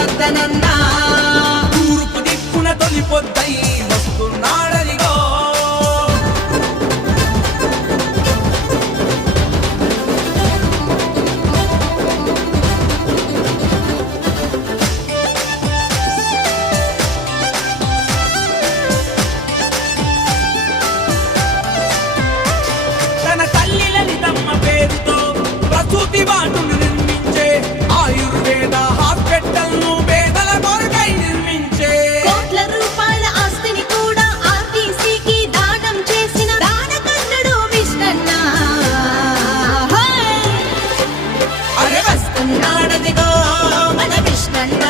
విష్ణువర్ధనన్నా తూర్పు దిక్కున తొలి పొద్దై వస్తున్నాడదిగో తన తల్లి లలితమ్మ పేరుతో ప్రసూతి వాటును నిర్మించే ఆయుర్వేద హాస్పిటల్ను పేదల కొరకై నిర్మించే కోట్ల రూపాయల ఆస్తిని కూడా ఆర్టీసీకి దానం చేసిన దానకర్ణుడు విష్ణన్న అరే వస్తున్నాడదిగో మన విష్ణన్న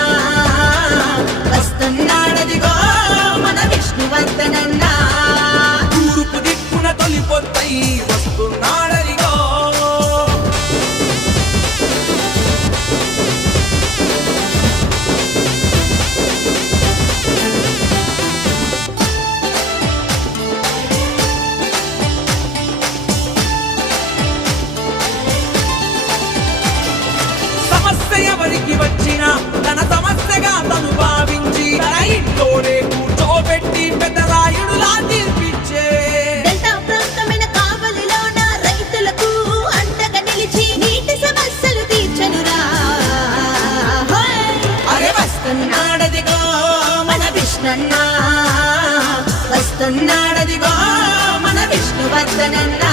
వస్తున్నాడదిగో మన విష్ణువర్ధనన్న తూర్పు దిక్కున తొలి పొద్దై వస్తున్నాడదిగో సమస్య ఎవరికి వచ్చినా తన సమస్యగా తను భావించి తన ఇంట్లోనే కూర్చోబెట్టి పెద్దరాయుడులా తీర్పిచ్చే డెల్టా ప్రాంతమైన కావలిలోన రైతులకు అండగా నిలిచి నీటి సమస్యలు తీర్చనురా అరే వస్తున్నాడదిగో మన విష్ణన్న వస్తున్నాడదిగో మన విష్ణువర్ధనన్న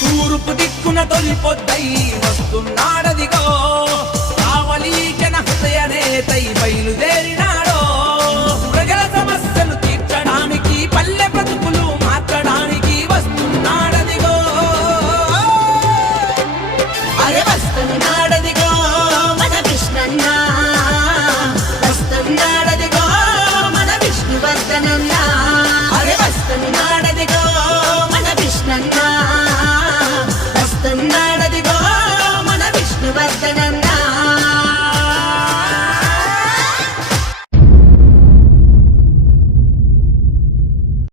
తూర్పు దిక్కున తొలి పొద్దై వస్తున్నాడదిగో కావలి జన హృదయ నేతై బయలుదేరినాడో ప్రజల సమస్యలు తీర్చడానికి పల్లె బ్రతుకులు మార్చడానికి వస్తున్నాడదిగో అరే వస్తున్నాడదిగో మన విష్ణన్న వస్తున్నాడదిగో మన విష్ణువర్ధనన్న అరే వస్తున్నాడదిగో